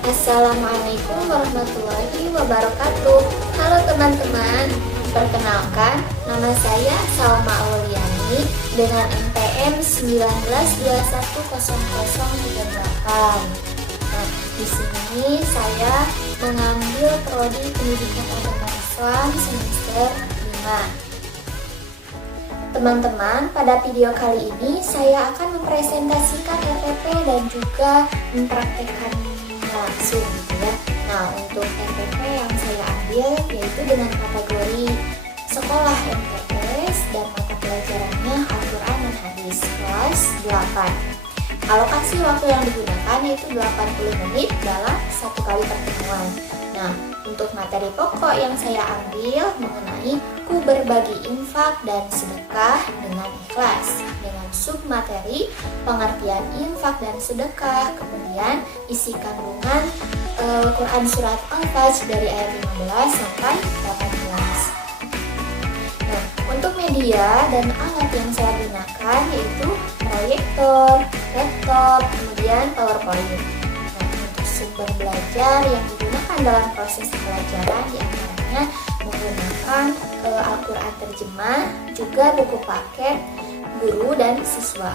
Assalamualaikum warahmatullahi wabarakatuh. Halo teman-teman, perkenalkan nama saya Salma Auliani dengan NPM 19210038. Nah, di sini saya mengambil prodi Pendidikan Agama Islam semester 5. Teman-teman, pada video kali ini saya akan mempresentasikan RPP dan juga mempraktekkan langsung gitu ya. Nah, untuk RPP yang saya ambil yaitu dengan kategori sekolah MTS dan mata pelajarannya Al-Quran dan Hadis kelas 8. Alokasi waktu yang digunakan yaitu 80 menit dalam satu kali pertemuan. Nah, untuk materi pokok yang saya ambil mengenai ku berbagi infak dan sedekah dengan ikhlas, dengan submateri pengertian infak dan sedekah, kemudian isi kandungan Quran Surat Al-Fajr dari ayat 15 sampai 18. Nah, untuk media dan alat yang saya gunakan yaitu proyektor, laptop, kemudian PowerPoint. Nah, untuk sumber belajar yang digunakan dalam proses pelajaran diantaranya menggunakan Al-Quran terjemah, juga buku paket guru dan siswa.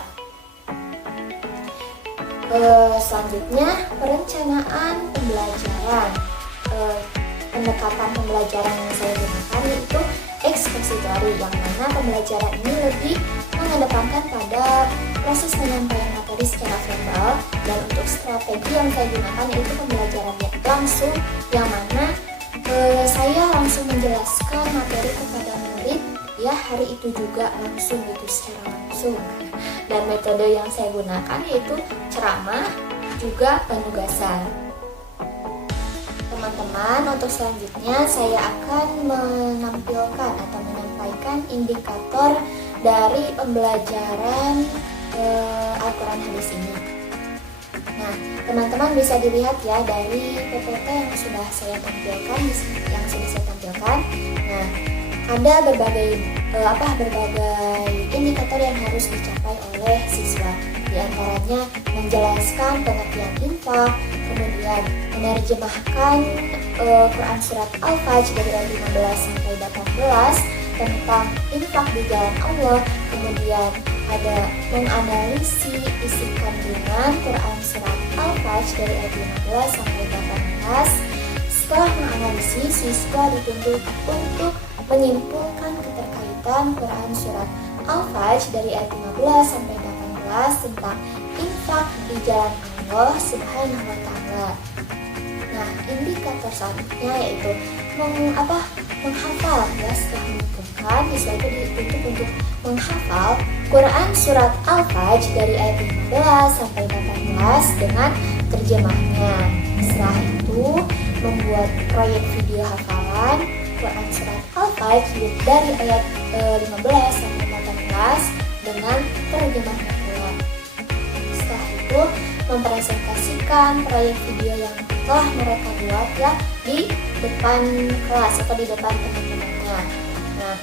Selanjutnya perencanaan pembelajaran. Pendekatan pembelajaran yang saya gunakan yaitu ekspositori, yang mana pembelajaran ini lebih mengedepankan pada proses penyampaian materi secara verbal, dan untuk strategi yang saya gunakan yaitu pembelajaran langsung, yang mana saya langsung menjelaskan materi kepada murid ya hari itu juga langsung gitu, secara langsung. Dan metode yang saya gunakan yaitu ceramah juga penugasan. Teman-teman, untuk selanjutnya saya akan menampilkan atau menyampaikan indikator dari pembelajaran Al-Quran Hadis ini. Nah, teman-teman bisa dilihat ya dari PPT yang sudah saya tampilkan, Nah, ada berbagai indikator yang harus dicapai oleh siswa. Di antaranya menjelaskan pengertian infak, kemudian menerjemahkan Quran Surat Al-Fajr dari ayat 15 sampai 18 tentang infak di jalan Allah, kemudian ada menganalisis isi kandungan Quran Surat Al-Fajr dari ayat 15 sampai 18. Setelah menganalisis, siswa dituntut untuk menyimpulkan keterkaitan Quran Surat Al-Fajr dari ayat 15 sampai 18 tentang infak di jalan Allah Subhanahu wa Ta'ala. Nah, indikator selanjutnya yaitu menghafal ya. Setelah menyimpulkan, siswa itu dituntut untuk menghafal Quran Surat Al-Fajr dari ayat 15 sampai 18 dengan terjemahnya. Setelah itu membuat proyek video hafalan Quran Surat Al-Fajr dari ayat 15 sampai 18 dengan terjemahnya pula. Setelah itu mempresentasikan proyek video yang telah mereka buat ya di depan kelas atau di depan teman-temannya. Nah,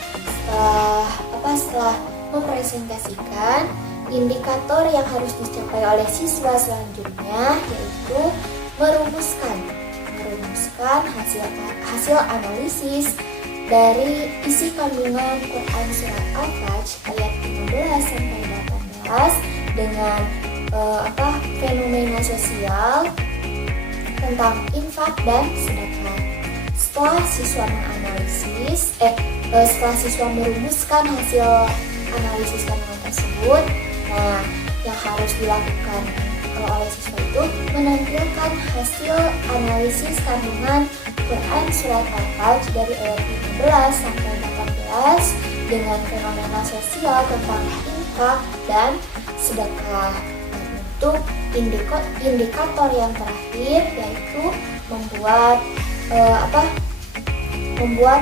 setelah mempresentasikan, indikator yang harus dicapai oleh siswa selanjutnya yaitu merumuskan hasil analisis dari isi kandungan Quran Surat Al-Fajr ayat 15 sampai 18 dengan fenomena sosial tentang infak dan sedekah. Setelah siswa merumuskan hasil analisis kandungan tersebut, nah yang harus dilakukan oleh siswa itu menampilkan hasil analisis kandungan Quran Surat Al-Fajr dari ayat 15 sampai 18 dengan fenomena sosial tentang infak dan sedekah. Untuk indikator yang terakhir yaitu membuat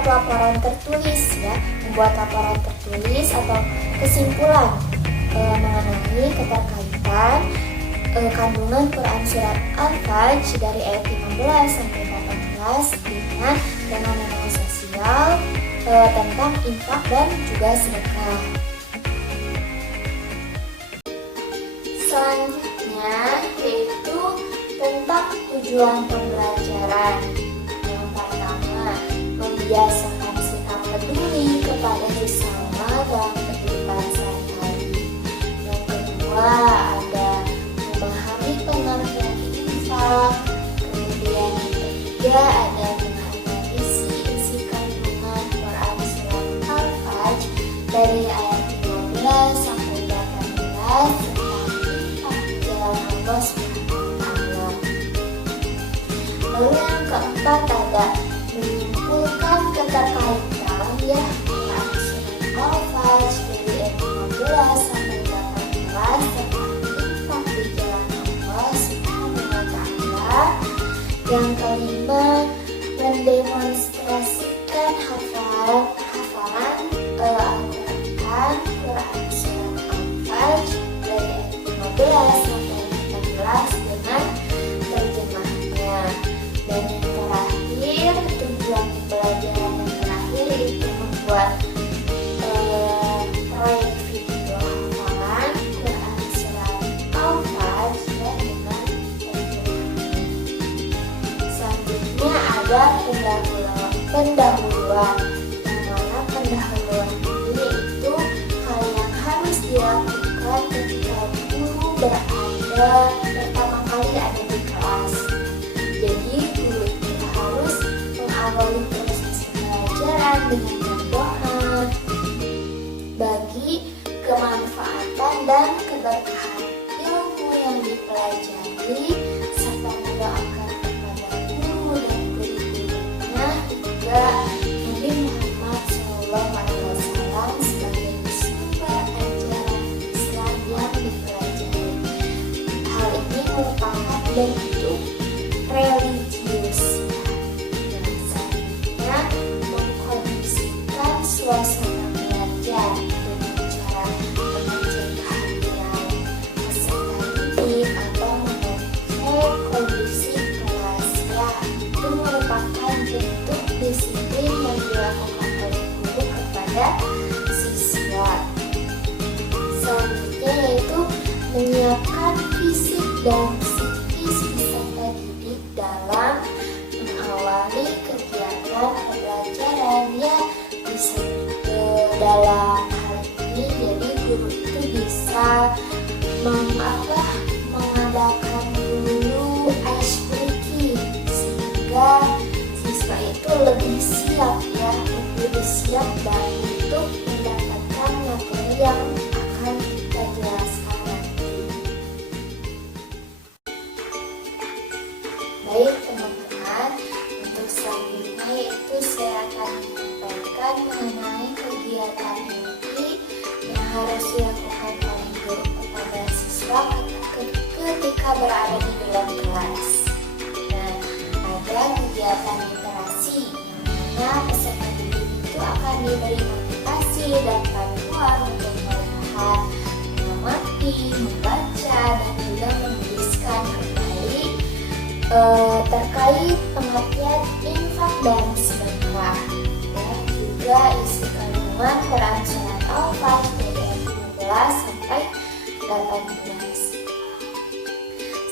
laporan tertulis ya, atau kesimpulan mengenai keterkaitan kandungan Quran Surat Al-Fajr dari ayat 15 sampai 18 dengan fenomena sosial tentang infak dan juga sedekah. Selanjutnya yaitu tentang tujuan pembelajaran. Yang pertama, membiasakan sikap peduli kepada sesama dalam kehidupan sehari-hari. Yang kedua, ada memahami pengertian infak. Kemudian yang ketiga, ada menganalisi isi kandungan Quran surat Al-Fajr dari ayat 15 sampai 18 tentang infak di jalan Allah SWT. Lalu yang keempat ada menyimpulkan keterkaitan ya Quran surat Al-Fajr dari ayat 15 sampai 18 tentang infak di jalan Allah SWT. Yang kelima, mendemonstrasikan hafalan Al-Quran Quran surat Al-Fajr dari ayat 15 sampai 18 dengan terjemahnya. Dan yang terakhir, tujuan pembelajaran yang terakhir itu membuat proyek video hafalan Quran surat Al-Fajr dengan terjemahnya. Selanjutnya ada pendahuluan. Yang mana pendahuluan ini itu hal yang harus dilakukan ketika guru berada pertama kali ada di kelas. Jadi guru itu harus mengawali proses pembelajaran dengan berdoa bagi kemanfaatan dan keberkahan ilmu yang dipelajari, serta mendoakan kepada guru dan guru-gurunya hingga Nabi Muhammad SAW sebagai sumber ajaran Islam yang dipelajari. Hal ini merupakan bentuk religius. Dan selanjutnya mengkondisikan suasana belajar dengan cara mengecek kehadiran peserta didik atau mengecek kondisi kelas. Ya, itu merupakan bentuk disiplin yang dilakukan oleh guru kepada siswa. Selanjutnya yaitu menyiapkan fisik dan psikis peserta didik dalam mengawali kegiatan pembelajaran. Ya, bisa dalam hal ini jadi guru itu bisa mengadakan dulu ice breaking sehingga siswa itu lebih siap ya, lebih siap dan untuk mendapatkan materi yang akan kita jelaskan nanti. Baik teman-teman, untuk selanjutnya yaitu saya akan menyampaikan mengenai kegiatan inti yang harus dilakukan oleh guru kepada siswa ketika berada di dalam kelas. Nah, ada kegiatan literasi yang mana peserta didik itu akan diberi motivasi dan bantuan untuk melihat, mengamati, membaca, dan juga menuliskan kembali terkait pengertian infak dan sedekah, dan juga isi kandungan Quran surat Al-Fajr dari ayat 15 sampai 18.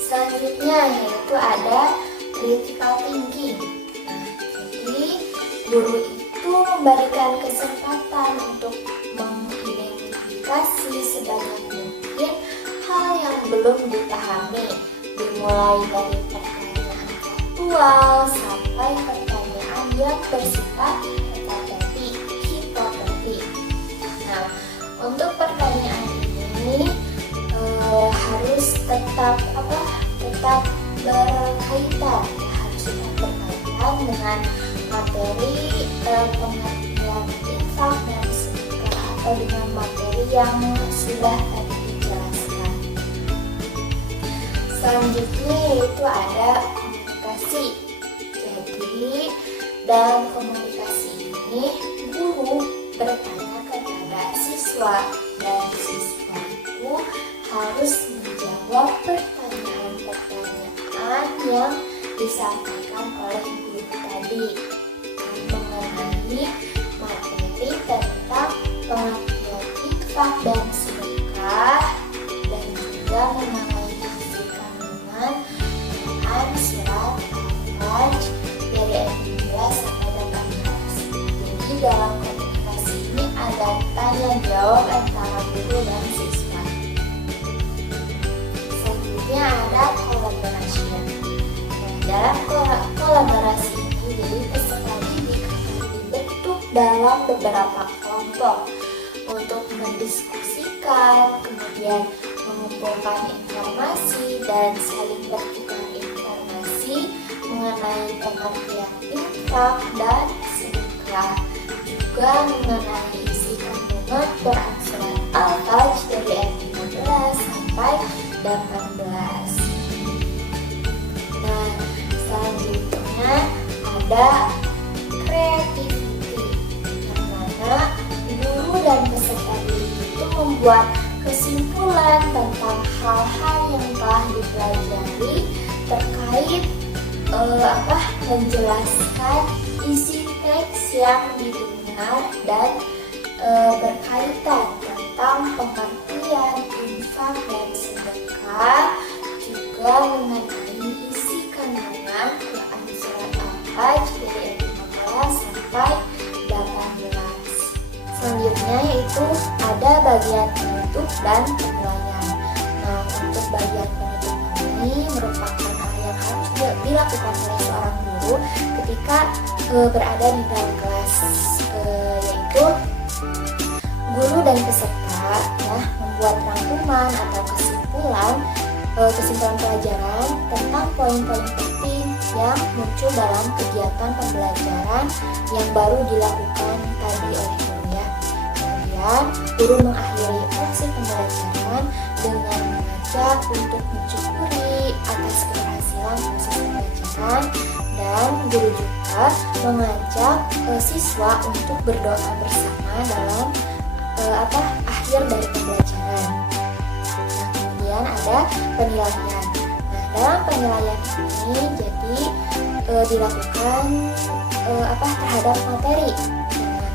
Selanjutnya yaitu ada critical thinking. Nah, jadi guru itu memberikan kesempatan untuk mengidentifikasi sebanyak mungkin hal yang belum dipahami, dimulai dari pertanyaan faktual sampai pertanyaan yang bersifat hipotetik. Nah, untuk pertanyaan ini harus tetap berkaitan, harus tetap berkaitan dengan materi pengertian infak dan sedekah atau dengan materi yang sudah tadi dijelaskan. Selanjutnya yaitu ada komunikasi. Jadi dalam komunikasi ini guru bertanya kepada siswa dan siswa itu harus menjawab pertanyaan-pertanyaan yang disampaikan oleh guru tadi mengenai materi tentang pengertian infak dan sedekah, dan juga mengenai isi kandungan Quran surat dalam komunikasi ini ada tanya jawab antara guru dan siswa. Selanjutnya ada kolaborasi. Nah, dalam kolaborasi ini, jadi peserta didik akan dibentuk dalam beberapa kelompok untuk mendiskusikan, kemudian mengumpulkan informasi dan saling bertukar informasi mengenai pengertian infak dan sedekah, juga mengenai isi kandungan Quran surat Al-Hajj dari ayat 15 sampai 18. Nah, selanjutnya ada creativity, yang mana guru dan peserta didik itu membuat kesimpulan tentang hal-hal yang telah dipelajari terkait menjelaskan isi teks yang didengar dan berkaitan tentang pengertian infak dan sedekah, juga mengenai isi kandungan Quran surat Al-Hajj dari ayat 15 sampai 18. Selanjutnya yaitu ada bagian penutup dan penilaian. Nah, untuk bagian penutup ini merupakan hal yang harus dilakukan oleh seorang guru ketika berada di dalam kelas, yaitu guru dan peserta ya membuat rangkuman atau kesimpulan pelajaran tentang poin-poin penting yang muncul dalam kegiatan pembelajaran yang baru dilakukan tadi oleh guru ya. Kemudian guru mengakhiri proses pembelajaran dengan mengajak untuk mencukuri atas keberhasilan proses pembelajaran, dan guru juga mengajak siswa untuk berdoa bersama dalam akhir dari pembelajaran. Nah, kemudian ada penilaian. Nah, dalam penilaian ini jadi dilakukan terhadap materi yang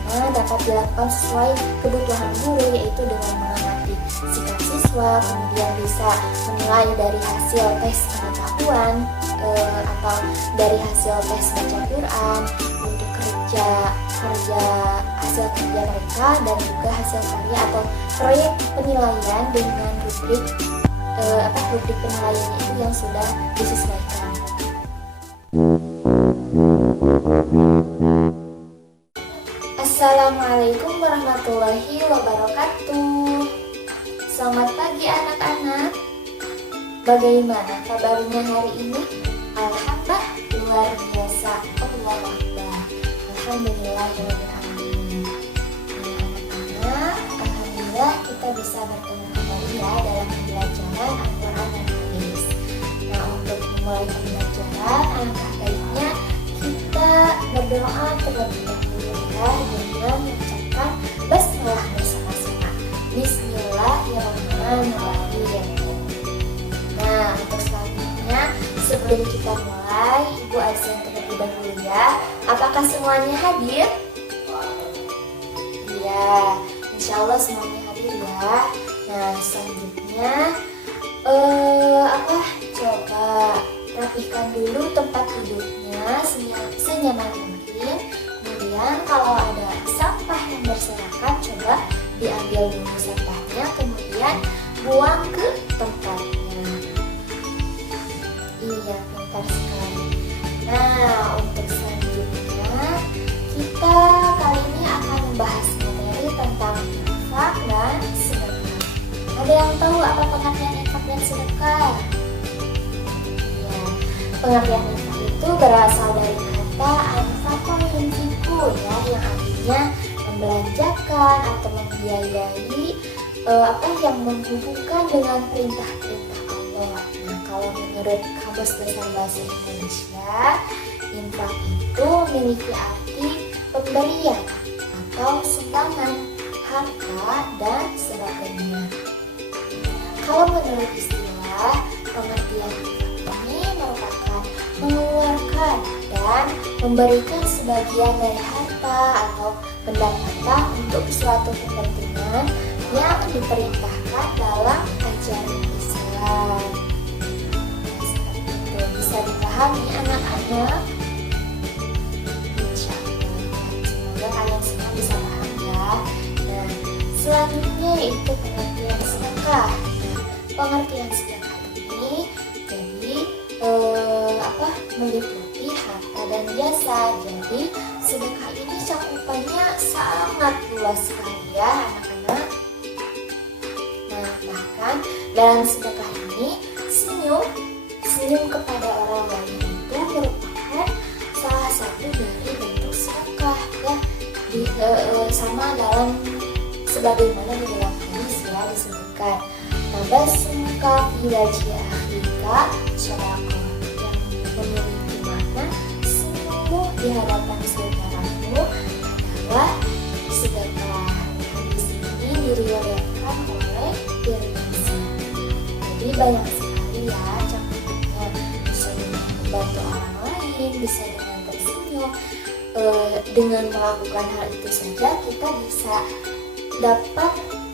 mana dapat dilakukan sesuai kebutuhan guru, yaitu dengan mengamati sikap siswa, kemudian bisa menilai dari hasil tes pengetahuan atau dari hasil tes baca Quran untuk kerja hasil kerja mereka, dan juga hasil karya atau proyek penilaian dengan rubrik penilaian itu yang sudah disesuaikan. Assalamualaikum warahmatullahi wabarakatuh. Selamat pagi anak-anak. Bagaimana kabarnya hari ini? Alhamdulillah luar biasa. Allahu Akbar. Alhamdulillahirobbilalamin. Anak-anak, alhamdulillah kita bisa bertemu kembali ya dalam pembelajaran Al-Quran dan Hadis. Nah, untuk memulai pembelajaran, alangkah baiknya kita berdoa terlebih dahulu ya dengan mengucapkan basmalah bersama-sama. Bismillahirrahmanirrahim. Nah, untuk selanjutnya sebelum kita mulai, Ibu absen terlebih dahulu ya. Apakah semuanya hadir? Iya, insya Allah semuanya hadir ya. Nah, selanjutnya coba rapihkan dulu tempat duduknya senyaman mungkin. Kemudian kalau ada sampah yang berserakan, coba diambil dulu sampahnya, kemudian buang ke tempatnya. Iya, pintar sekali. Nah, untuk selanjutnya kita kali ini akan membahas materi tentang infak dan sedekah. Ada yang tahu apa pengertian infak dan sedekah? Ya, pengertian infak itu berasal dari kata anfaqa yunfiqu ya, yang artinya membelanjakan atau membiayai yang menghubungkan dengan perintah-perintah Allah. Nah, kalau menurut Kamus Besar Bahasa Indonesia, infak itu memiliki arti pemberian atau sumbangan, harta, dan sebagainya. Kalau menurut istilah, pengertian infak ini merupakan mengeluarkan dan memberikan sebagian dari harta atau pendapatan untuk suatu kepentingan yang diperintahkan dalam ajaran Islam. Itu bisa dipahami anak-anak? Insya Allah. Semoga kalian yaitu pengertian sedekah. Pengertian sedekah ini jadi meliputi harta dan jasa. Jadi sedekah ini cakupannya sangat luas sekali ya anak-anak. Nah, bahkan dalam sedekah ini senyum kepada orang lain itu merupakan salah satu dari bentuk sedekah ya. Sama dalam sebagaimana di dalam hadis ya disebutkan, tabassuka fi wajhi akhika shadaqah, yang memiliki makna senyummu di hadapan saudaramu adalah sedekah. Hadis ini diriwayatkan oleh Tirmizi. Jadi banyak sekali ya cakupannya, bisa dengan membantu orang lain, bisa dengan tersenyum. Dengan melakukan hal itu saja kita bisa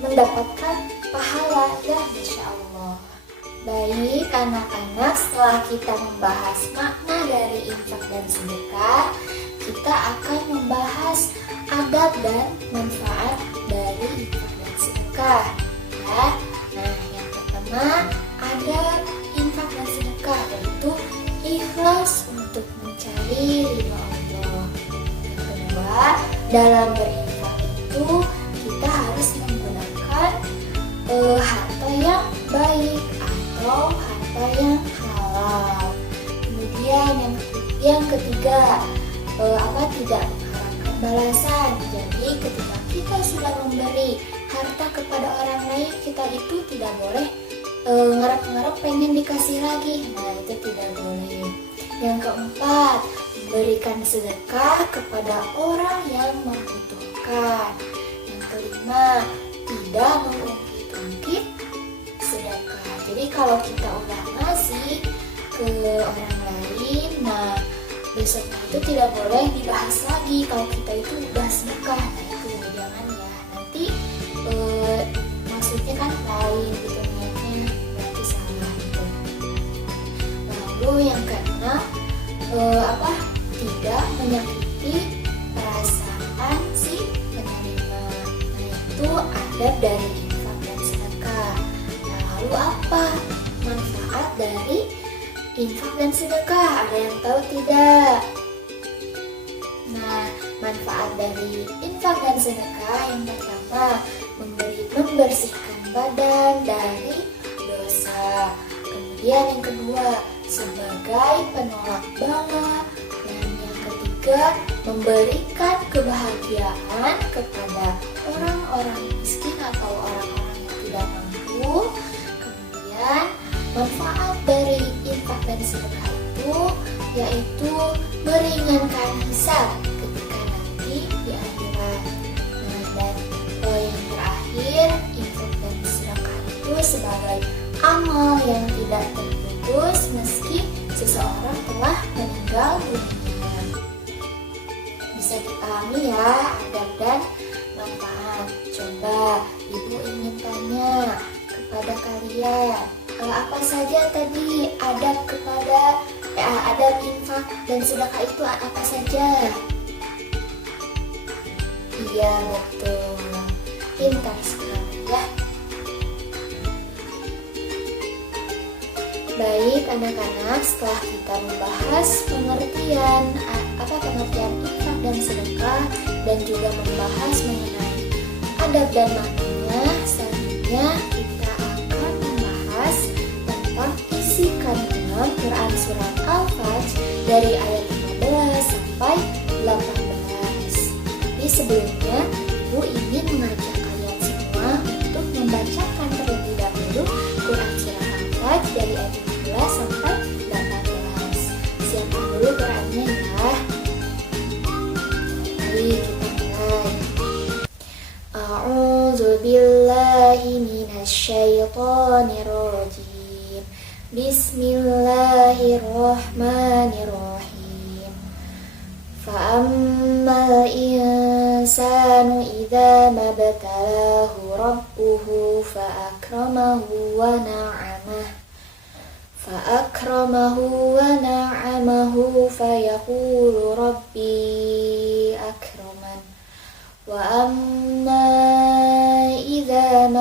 mendapatkan pahala ya, Masya Allah. Baik anak-anak, setelah kita membahas makna dari infak dan sedekah, kita akan membahas adab dan manfaat dari infak dan sedekah ya. Nah, yang pertama adab infak dan sedekah yaitu ikhlas untuk mencari ridho Allah. Yang kedua, dalam berinfak itu kita harus menggunakan harta yang baik atau harta yang halal. Kemudian yang ketiga, tidak mengharapkan balasan. Jadi ketika kita sudah memberi harta kepada orang lain, kita itu tidak boleh ngarep-ngarep pengen dikasih lagi. Nah, itu tidak boleh. Yang keempat, memberikan sedekah kepada orang yang membutuhkan. Yang kelima, tidak mengungkit-ungkit sedekah. Jadi kalau kita udah ngasih ke orang lain, nah besoknya itu tidak boleh dibahas lagi kalau kita itu udah sedekah. Nah itu jangan ya, nanti maksudnya kan lain gitu, niatnya berarti salah gitu. Lalu yang keenam, tidak menyakiti perasaan si penerima. Nah itu adab dari infak dan sedekah. Nah lalu apa manfaat dari infak dan sedekah? Ada yang tahu tidak? Nah, manfaat dari infak dan sedekah yang pertama, membersihkan badan dari dosa. Kemudian yang kedua, sebagai penolak bala. Dan yang ketiga, memberikan kebahagiaan kepada orang-orang miskin atau orang-orang yang tidak mampu. Kemudian manfaat dari infak dan sedekah itu yaitu meringankan hisab ketika nanti di akhirat. Nah, dan yang terakhir, infak dan sedekah itu sebagai amal yang tidak terputus meski seseorang telah meninggal dunia. Bisa dipahami ya adab dan manfaat. Coba Ibu ingin tanya kepada kalian, apa saja tadi adab kepada adab infak dan sedekah itu apa saja? Iya betul, pintar sekali ya. Baik anak-anak, setelah kita membahas pengertian infak dan sedekah dan juga membahas mengenai adab dan maknanya, selanjutnya kita akan membahas tentang isi kandungan Quran surat Al-Fajr dari ayat 15 sampai 18. Tapi sebelumnya, Ibu ingin mengajak kalian semua untuk membacakan terlebih dahulu Quran surat Al-Fajr dari ayat 15 sampai 18. Siapkan dulu Qurannya ya. Mari kita mulai. A'udzu billahi minasy syaithanir rajim. Bismillahirrahmanirrahim. Fa'ammal insanu idza mabtalahu rabbuhu fa'akramahu wa na'amahu fayaqulu rabbi akraman. Wa amma idza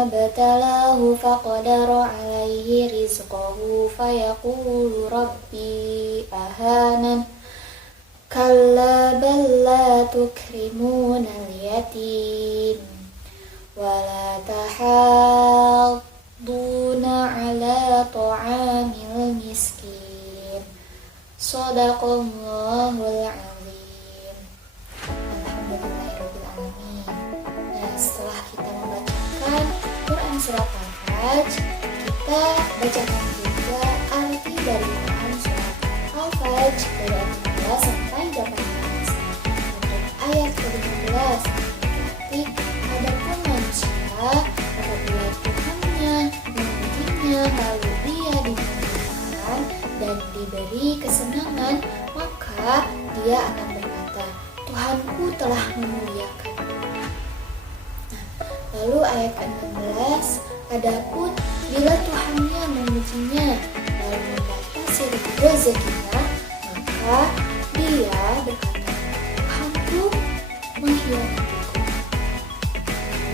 فقدر عليه رزقه فيقول ربي أهانن كلا بل لا تكرمون اليتيم ولا تحاضون على طعام المسكين صدق الله العظيم. Alhamdulillahirrahmanirrahim. Nah, setelah kita membacakan Quran Surat Al-Fajr, kita bacakan juga arti dari Quran Surat Al-Fajr dari ayat 15 sampai 18. Untuk ayat ke-15 berarti adapun manusia apabila Tuhannya memujinya lalu dia dimuliakan dan diberi kesenangan, maka dia akan berkata, Tuhanku telah memuliakan. Lalu ayat ke-16, adapun bila Tuhannya memujinya lalu membatasi rezekinya, maka dia berkata, Tuhanku mengkhianatiku.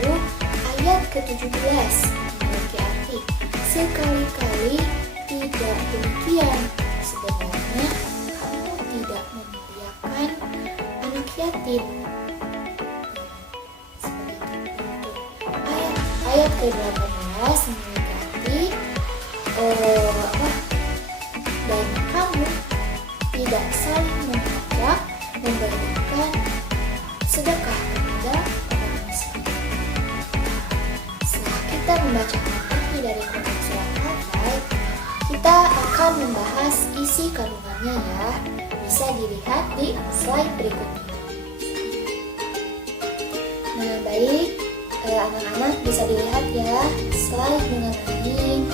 Lalu ayat ke-17 memiliki arti, sekali-kali tidak demikian, sebenarnya kamu tidak memuliakan anak yatim. Ayat ke-18 memiliki arti dan kamu tidak saling mengajak memberikan sedekah kepada orang miskin. Setelah kita membacakan arti dari Quran Surat Al-Fajr, kita akan membahas isi kandungannya ya. Bisa dilihat di slide berikutnya. Nah, baik. Anak-anak bisa dilihat ya slide mengenai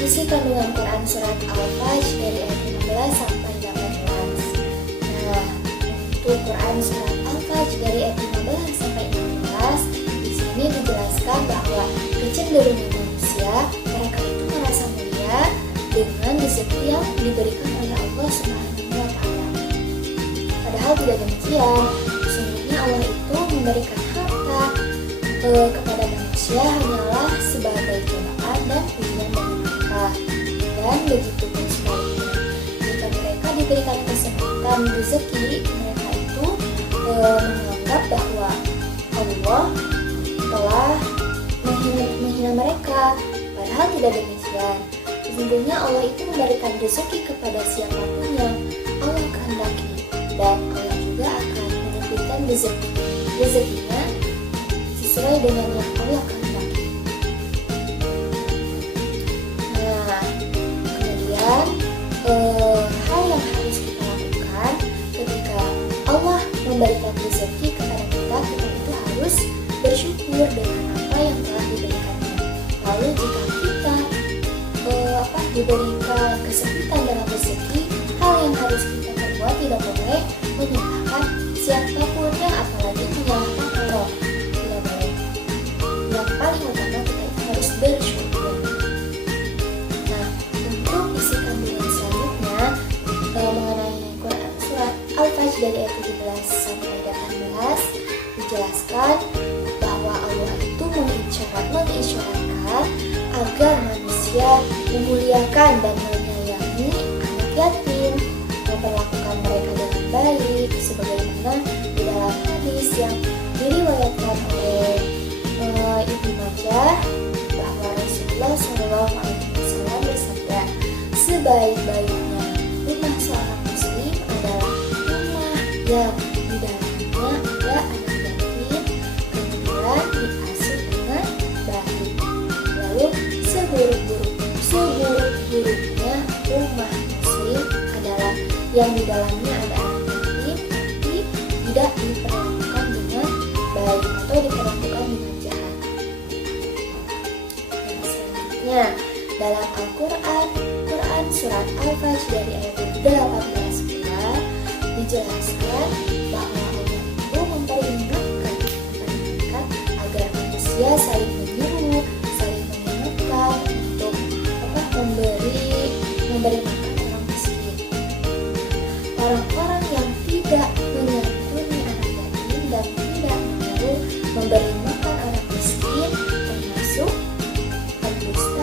isi kandungan Quran Surat Al-Fajr dari ayat 15 sampai 18. Nah, untuk Quran Surat Al-Fajr dari ayat 15 sampai 16, di sini dijelaskan bahwa kecenderungan manusia, mereka itu merasa mulia dengan rezeki yang diberikan oleh Allah Subhanahu wa Ta'ala. Padahal tidak demikian, sesungguhnya Allah itu memberikan harta kepada manusia hanyalah sebagai cobaan dan ujian dari mereka. Dan begitu pun sebaliknya, jika mereka diberikan kesempatan rezeki, mereka itu menganggap bahwa Allah telah menghina mereka. Padahal tidak demikian. Sesungguhnya Allah itu memberikan rezeki kepada siapapun yang Allah kehendaki, dan Allah juga akan menyempitkan rezekinya sesuai dengan yang Allah kehendaki. Nah, kemudian hal yang harus kita lakukan ketika Allah memberikan rezeki kepada kita, kita itu harus bersyukur dengan apa yang telah diberikannya. Lalu jika kita diberikan kesempitan dalam rezeki, hal yang harus kita perbuat tidak boleh menyalahkan siapapunnya, apalagi menyalahkan Allah. Tidak boleh. Yang paling utama kita itu harus bersyukur. Nah, untuk isi kandungan selanjutnya mengenai Quran Surat Al-Fajr dari ayat 17 sampai 18 dijelaskan bahwa Allah itu mengisyaratkan agar manusia memuliakan dan menyayangi anak yatim, memperlakukan mereka dengan baik, sebagaimana di dalam hadis yang diriwayatkan oleh Ibnu Majah bahwa Rasulullah SAW bersabda, sebaik-baiknya rumah seorang muslim adalah rumah yang di dalamnya ada anak yatim, kemudian diasuh dengan baik. Lalu seburuk-buruknya rumah muslim adalah yang di dalamnya ada anak yatim tapi tidak diperlakukan dengan baik atau diperlakukan dengan jahat. Dan selanjutnya dalam Al-Quran Surat Al-Fajr dari ayat 18 pula dijelaskan bahwa Allah itu memperingatkan agar manusia saling menyuruh, saling mengingatkan untuk memberi makan orang miskin. Orang-orang yang tidak menyantuni anak yatim dan tidak menyuruh memberi makan orang miskin termasuk pendusta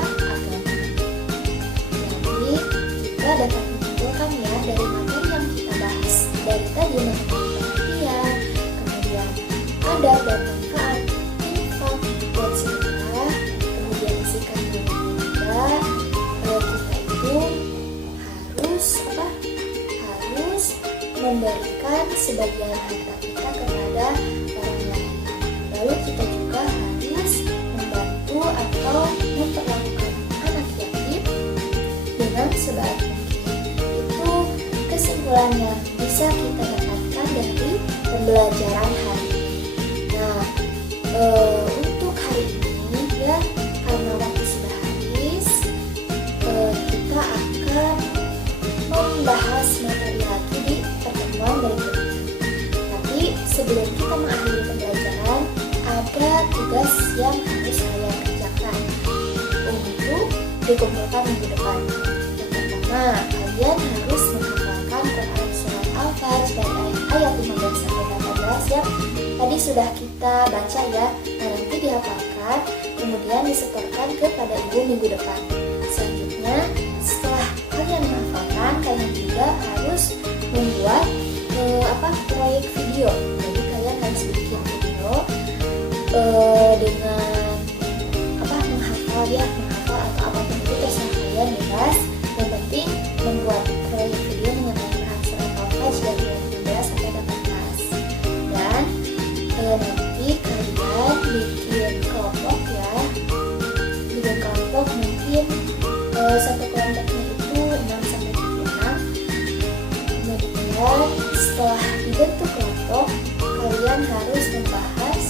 dari tadi mengenai pengertian, kemudian adab dan manfaat infak buat sedekah, kemudian isi kandungan juga kita itu harus memberikan sebagian harta kita kepada orang lain. Lalu kita juga harus membantu atau memperlakukan anak yatim dengan sebaik mungkin. Itu kesimpulan yang bisa kita dapatkan dari pembelajaran hari ini. Nah, untuk hari ini ya, karena waktu sudah habis, kita akan membahas materi lagi di pertemuan berikutnya. Tapi sebelum kita mengakhiri pembelajaran, ada tugas yang harus kalian kerjakan untuk dikumpulkan minggu depan. Yang pertama, kalian harus menghafalkan Quran surat Al-Fajr dari ayat 15 sampai 18 yang tadi sudah kita baca ya. Nah, nanti dihafalkan, kemudian disetorkan kepada ibu minggu depan. Selanjutnya, setelah kalian menghafalkan, kalian juga harus membuat proyek video. Jadi kalian harus bikin video dengan menghafal atau apapun itu terserah kalian bebas. Yang penting membuat proyek video mengenai Quran surat Al-Fajr dari ayat 15 sampai 18. Dan nanti kalian bikin kelompok ya. Bikin kelompok mungkin satu kelompoknya itu 6 sampai 76. Kemudian setelah dibentuk kelompok, kalian harus membahas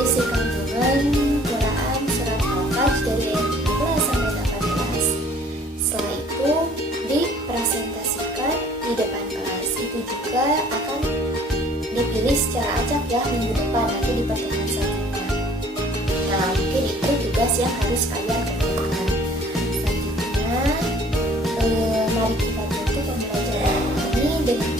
isi kandungan Quran surat Al-Fajr dari ayat 15 sampai 18. Setelah itu dipresentasikan di depan kelas. Itu juga akan dipilih secara acak ya minggu depan, nanti di pertemuan selanjutnya. Nah, mungkin itu tugas yang harus kalian kerjakan. Selanjutnya, mari kita tutup pembelajaran ini dengan